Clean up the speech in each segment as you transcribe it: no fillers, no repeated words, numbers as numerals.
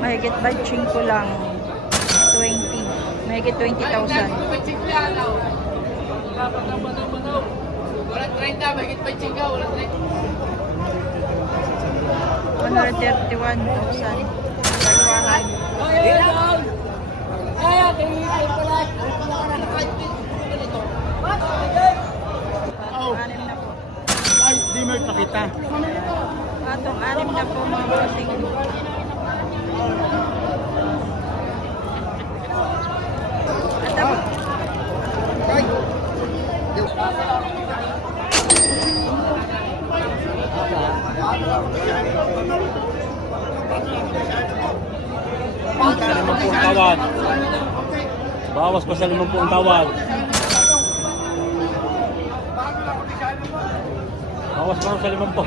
Mahigit ba 5 lang. 20. Mahigit 20,000. Wala 30, mahigit pa chinga, wala 30. 131,000. Dalawahan. Patong 6 na po. Ay, di mo ipakita. Patong 6 na po mga bossing. Limang po ang tawad. Bawas pa sa 50 ang tawad. Bawas pa sa 50.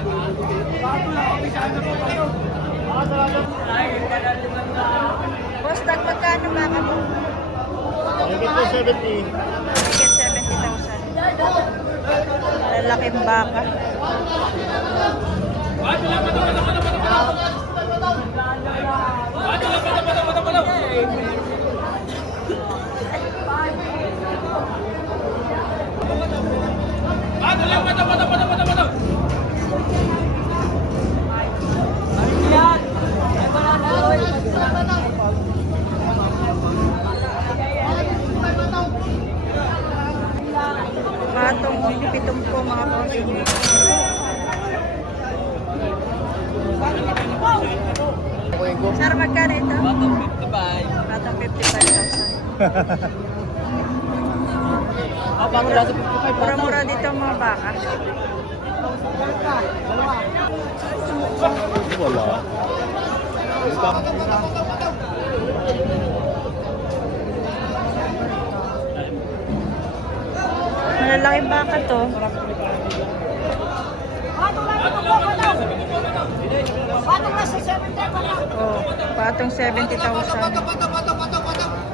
Boss, magkano ba ka mo? Higit po 70. Mahigit 70,000. Lalaking baka. Patong 7 po mga bossing. Sir, magkano ito? Patong 55. Patong 55,000. Bago lang sa 55. Mura-mura dito ang mga baka. Wala. Malalaking baka to. Oh, patong 70,000.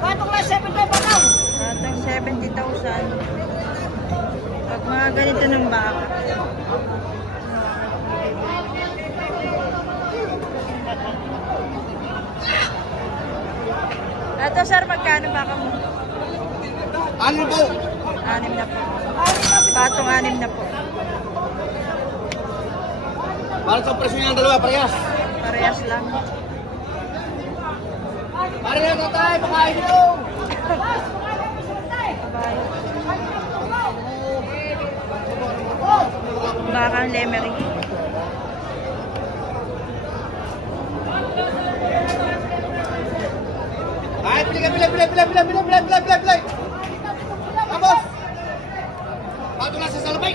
Patong 70,000. Pag mga ganito ng baka. Ito sir, magkano baka mo? Ano po? 6 na po. Patong 6 na po. Para sa presyo ng dalawa, parehas. Parehas lang. Para na tatay, pakain mo. Bakang lemery. Ay, pilay. Tapos. Pato na sa salabay.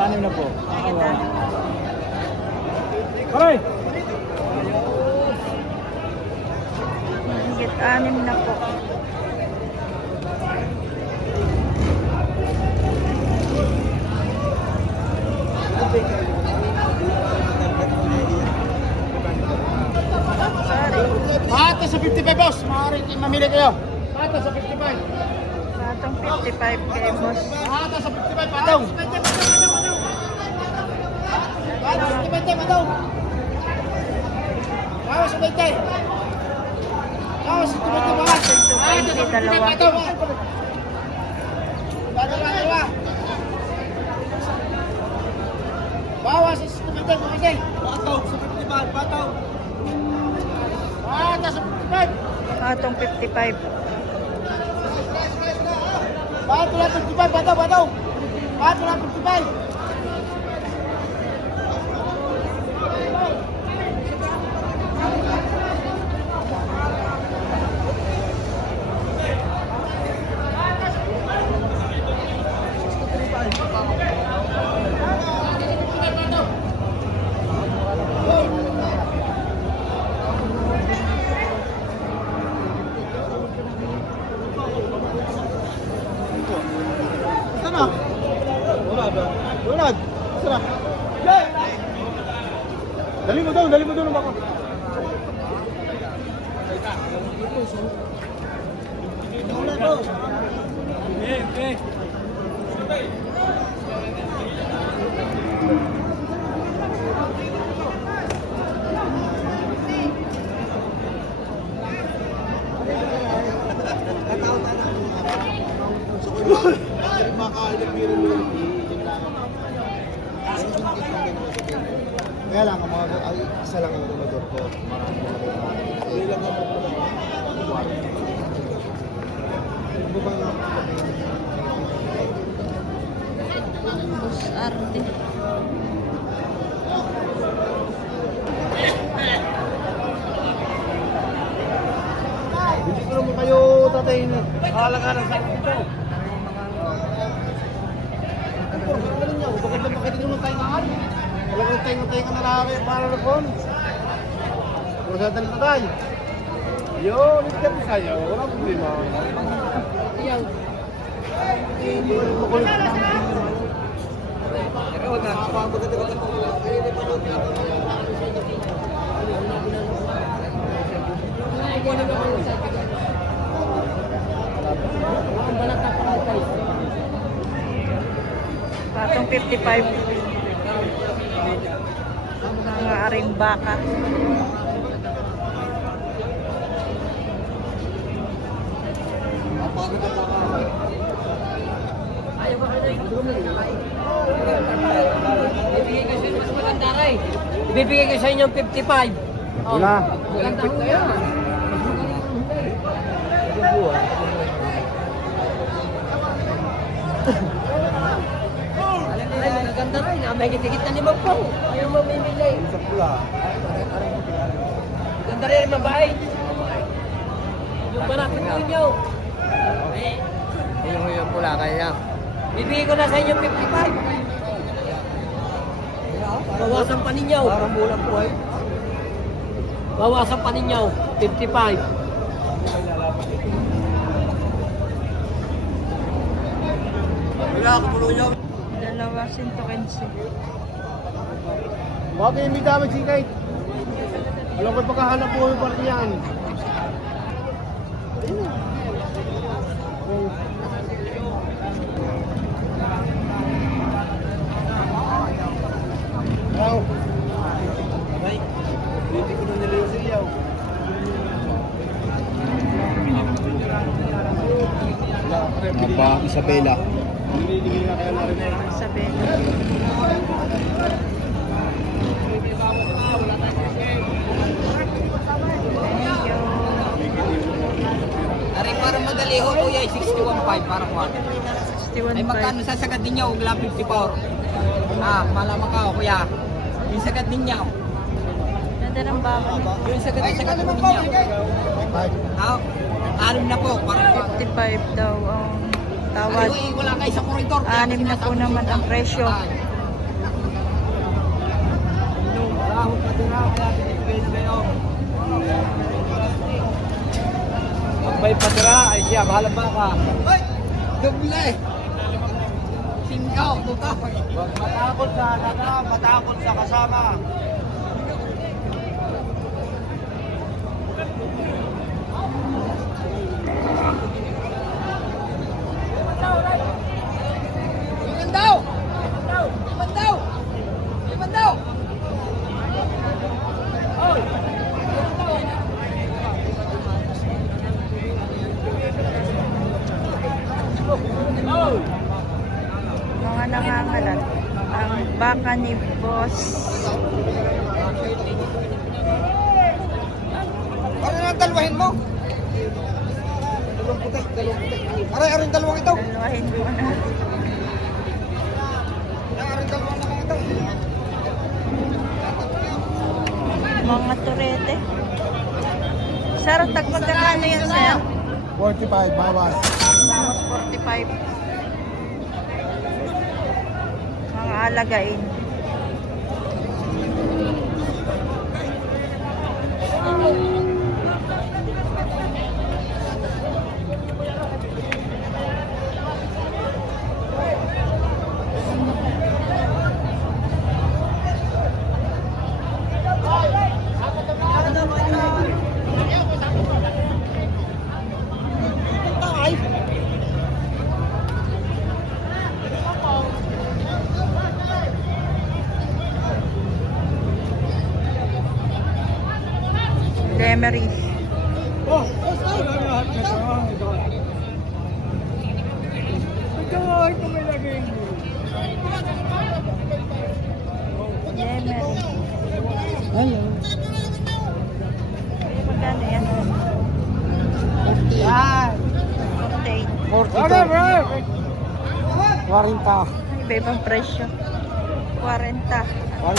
6 na po. Aray! Higit 6 na po. Sorry. Pato sa 55, boss. Maaari mamili kayo. Pato sa 55. Patong 55 kay boss. Pato sa 55, patong. Pato sa 55, patong. Pato sa 55. Pato sa 55, bawas. Pato sa 55, patong. Pato sa 55. Bawas sa 55, bumigay. Patong sa 55, patong. Pato sa 55. Patong 55. Pato lang 55, patong. Pato lang 55. Donald, sarap. Dali mo doon ang baka. makakailan mo lang. Kaya lang, ang mga isa lang ang gumador ko. Marami na hindi lang ako po na ano ba nga? Boss Arte. Hindi ko naman kayo tatay nakakalaga ng sa ito. Ano niya? Bakit lang bakit naman tayo naan? Wala kang tayo ka na lalaki para na po. Kung sa talita tayo. Yun, hindi ka sa'yo. Wala problema. Yan. Patong 55. Mga aring baka. Bibigay ko sa inyo 55. Wala. Maganda ko yan. Ay, maganda rin. May kitikit na 5 po. Ayaw mamimili. Sa pula. Maganda rin, mabait. Yung banatang ko inyo. Yung pula kaya. Bibigay ko na sa inyo 55. Bawasan pa ninyo. Parang bulang po ay. Bawasan pa ninyo. 55. Wala ako pulo niyo. Dalawa 115. Bakit hindi dami sikay? Alam ko pagkahanap po yung parang yan. Wow. Ay, hindi ko na nila yung siyaw. Apa, Isabela. Binibigay na kaya na rin eh. Sabihin. Thank you. Aring para madali ho kuya, 61.5 para kuha. Ay 61.5. magkano sa sagad ninyo, ugla 54. Ah, malaman ka kuya. Yung sagad ninyo. Ganda ng baka. Yung sagad po ninyo. Ah, anim na po. Parang 55 daw ang tawad. ay, wala kayo sa koridor. 6 na po naman ang presyo. Wala ho pa din kaya binibigay na kayo. Pag may patira, ay siya, bahala ba ka? Ay! Doble! Singkaw, tutak! Matakot sa daga, matakot sa kasama. Iman daw! Iman daw! Iman daw! Oy! Mga nangangalat. Ang baka ni Boss. Ano na dalwahin mo? Dalawang puti, dalawang puti. Aray, dalawang ito. Dalawahin mo na. Aray, dalawang na ito. Mga turete. Sir, magkakano yan, sir? 45, bawas. Bawas 45. Mga alagain. Lemery. Ay, kung may lagay. Yemen. Hello. Magkano yan? Yan. 48. Okay, bro. 40. Iba-ibang presyo. 40. 42.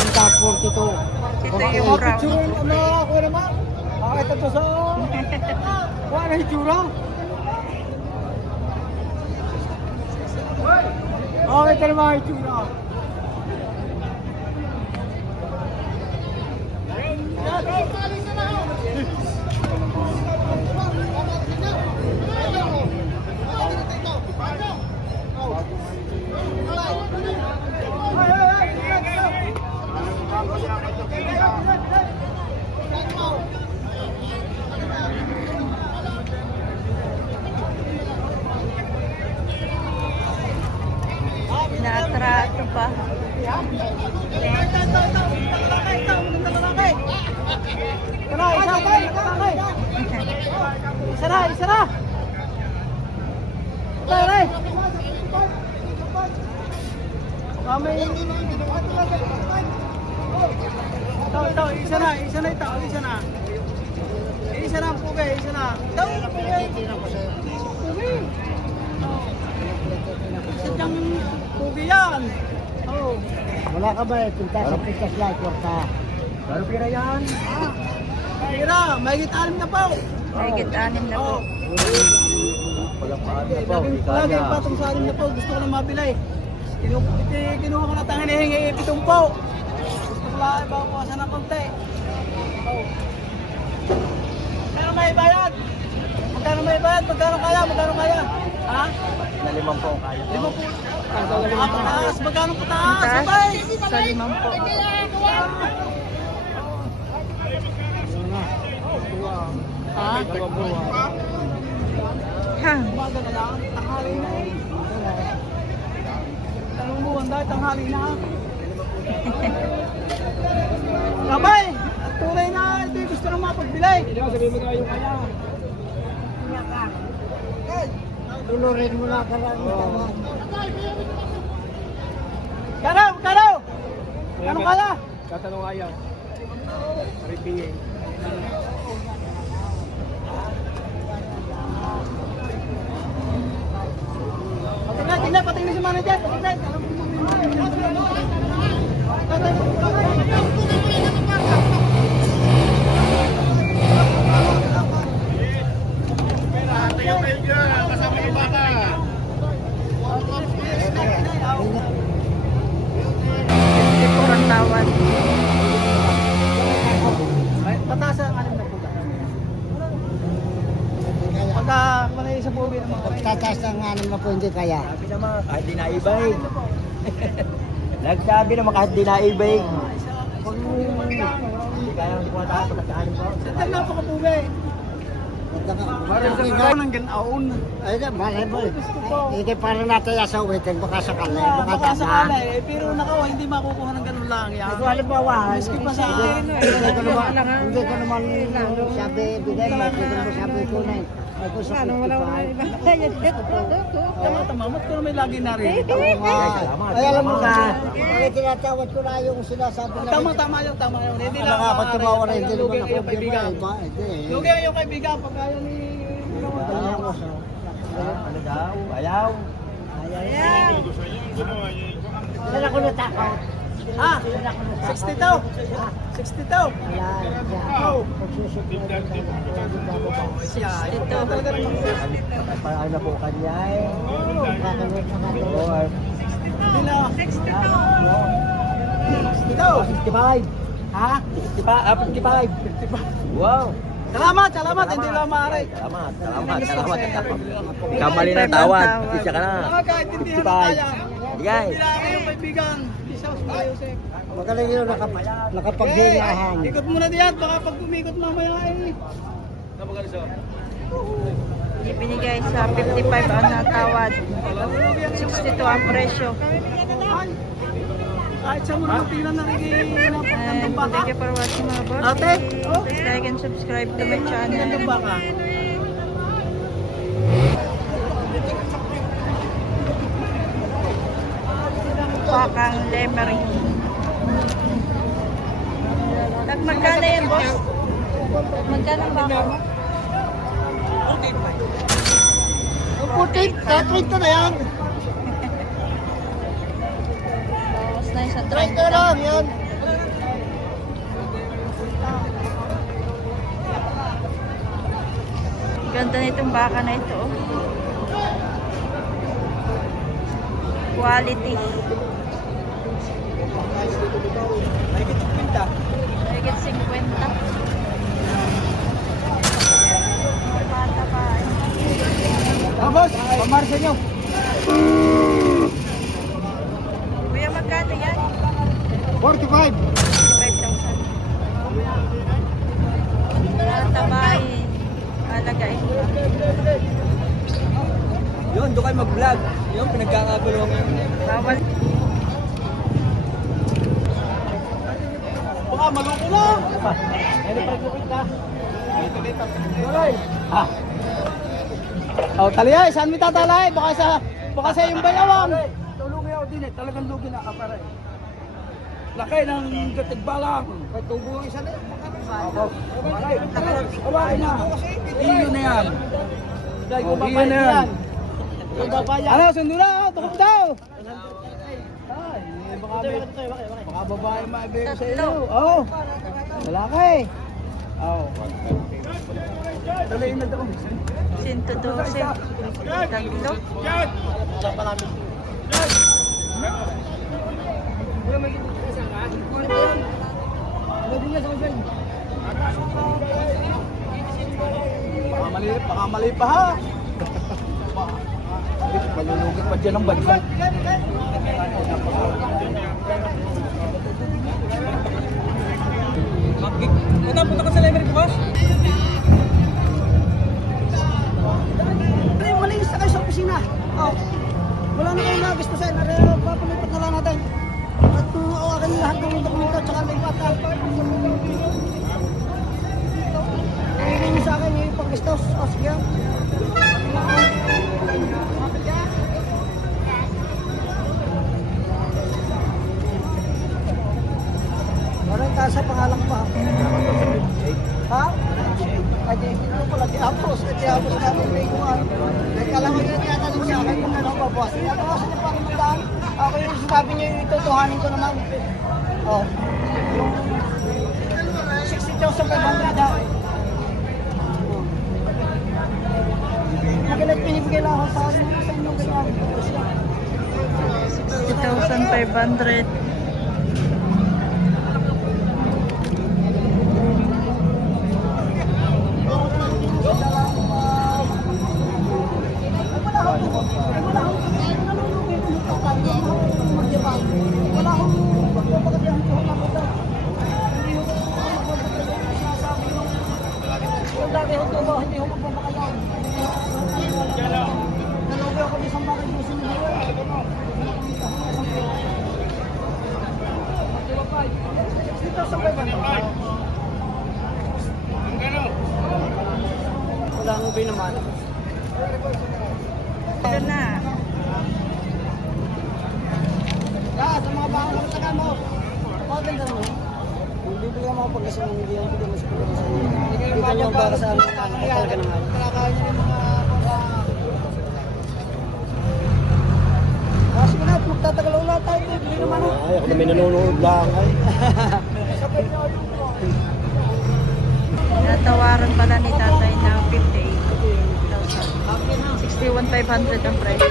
Ito yung brown. Ano ako naman? Bakit ito sa... Wala hitsura? Okay, ito naman hitsura. Inaatrato pa. Isa na! Taray! Kami... Ito, isa na ito, isa na. Isa na ang pugay, isa na. Ito, pugay. Pugay. Sadyang pugay yan. Oh. Wala ka ba eh, pintas sa pintas light, warta. Pero pira yan. Pira, may gitalim na po. Mahigit 6 na po. Lagi patong sa alim na po, gusto ko na mabilay. Kinuha ko na tangin hihingi 7 po. Gusto ko lang ibawasan ng konti. Oh. Magkano may bayad? Magkano may bayad? Magkano kaya? Ha? Na 5 po kaya. 5 po. Pataas, magkano pataas? Taas Sabay! sa 5 po. Ha? Ha? Umaga na lang, tanghali na eh. Tanong mo, dahil tanghali na. Kabay! At tunay na ito yung gusto ng mapagbilay. Sabihin mo na yung kaya. Tulurin mo na ka lang. Karaw! Karaw! Anong kaya? Tatanong ayaw. Ripingin. Tingnan, patingin si manager. Patingin. Kasama yung bata. Ito ang tawad. Pataas ang anim na puta. Pagka malay sa puwi naman. Tataas ng anim na po, hindi kaya. Sabi naman, kahit di naibay. Nagsabi naman kahit di naibay. Hindi kaya hindi ko mataas pagkakasanin po. Ito napakapuwi. Ikaw ng ganaon. Ay, malay mo. Hindi para natin sa uwitin, baka sakali. Baka sakala eh. Pero nakawa, hindi makukuha ng ganun lang yan. Ito halimbawa, Miski pa sa hindi ko naman sabi bigay mo, hindi ko naman sabi tunay. Ay kung sa 55. Tama-tama, ko na may lagi na rin. Ay alam mo na, ay tinatawad ko na yung sinasabi na. Tama yun. Hindi lang. Nakakatumawa na hindi naman Lugi ako ang kaibigan. Hindi. Lugi ang kaibigan pag kaya ni... Ano daw? Ayaw. Saan ako natakot? Ha? 62. 62. Oh. Siya. Ito talaga naman. Parang na po kanya eh. Oo, Bila. 62. 65. Ha? 55. Wow. Salamat. Hindi lang maaari. Salamat. Kamali na tawad. Isa ka na. Nakakaintindihan na tayo. Bigay. Bila yung kaibigan. Isa sa Jose. Magaling yun nakapaghingahan. Ikot muna diyan. Baka pag umikot mamaya eh. Ibinigay sa 55 ang natawad. 62 ang presyo. Kahit sa mga tilan na And thank you for watching mga boss. Ate? Please like and subscribe to my channel. Gandang baka. Bakang Lemery. Magkano yan, boss? Magkano ang baka mo? Ang puti, tatrito na yan. Bawas na yung sa 30 lang yan. Ganda nitong baka na ito. Oh. Quality. Higit 50. Bata pa. Boss, pamarsa nyo. Kuya, magkano yan? 45. 5,000. Tabahin. Alagain mo. Yun, doon kayo mag-vlog. Yun, pinagkakagulo ko. Bawal. Baka maluko na. Ano pa rin ka? Talay. Ah. Oh, talay, saan mo tatalay? Baka sa yung bayawang. Tulungi ako din eh. Talagang lugi na ka pare. Laki ng gatigbalang. Patubo ang isa na. Kawain na. Iyo na yan. Iyo na yan. Ano, sundo na. Tukot daw. Baka babae maibigay sa iyo. Oo. Malaki. Oo. Tuloy na daw. 112. Tatlo. Baka mali pa ha. Malulugit pa dyan ang bansa. Punta ka sa library ko, boss? Malis na kayo sa opisina. Oh. Wala na kayo nagustusan. Papalipat na lang natin. At awakan lahat ng dokumento at saka lipat. Hindi niyo sa akin yung pag-gustos. O, sige. Parang taas sa pangalan ko pa. Ha? Ay, hindi ko pala di-apos. Di-apos namin may kuha. Nagkalaman niya tinatanong siya akin kung ano babawas. Tinabawasan niya pa naman daan. Ako yung sinabi niya yung itutuhanin ko naman. Oh. Yung 60,500 daw. Magalit pinibigay lang ako sa inyong ganyan. 60,500. Wala akong pagpapagadihan ko na po. Kung dati ako ito, hindi ako magpapakayan. Nalobi ako isang bakit mo sinigay. Dito sa kayo ba? Wala akong ubi naman. Ito na. Sa mga baka ng taga mo. Maganda naman. Kung bibigyan mo ako pag kasi hindi yan, hindi mo siguro sa iyo. Dito niyo ang baka sa amin. Talaga naman. Kalakain niyo yung mga baka. Sige na, magtatagal ulit tayo. Hindi naman. Ay, ako namin nanonood lang. Ay. Natawaran pala ni tatay ng 58,000. 61,500 ang price.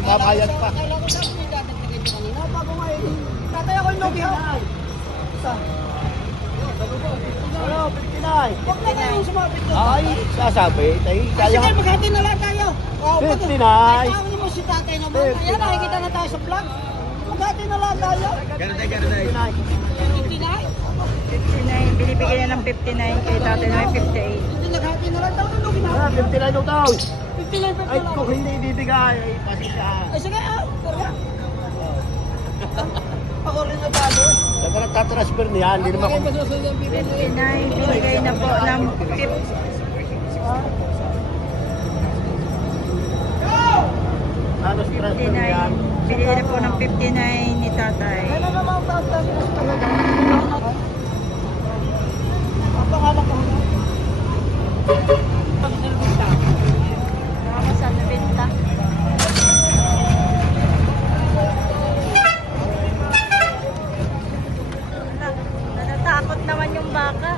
Babayad pa. Kailangan ko sabi niya dati kanina. Bago nga eh. Tatay ako yung logi ha. Isa. Ano, 59. Huwag na kayong sumapit doon. Ay, sasabi. Tayo, Sige, maghati na lang tayo. 59. Ay, tawag mo si tatay naman. Kaya nakikita na tayo sa vlog. Nagkati na lang tayo. 59, binibigyan niya ng 59 kay tatay na may 58. Hindi naghati na lang tayo. Ano ginawa? 59 daw daw. 59 pa Ay, lang. kung hindi ibibigay, ay pasisya. Ay, sige, karga. Ako rin na talo. Saka nagtatransfer niya, hindi naman Bakit kung... masusunod yung bibig? 59, binigay na po ng 50. Halos transfer niya. 59, binigay na po ng 59 ni tatay. Ano naman ang taas-taas mo talaga? Papangalan ko. Nakaka sa 90. Natatakot naman yung baka.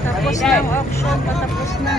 Tapos na ang auction, patapos na.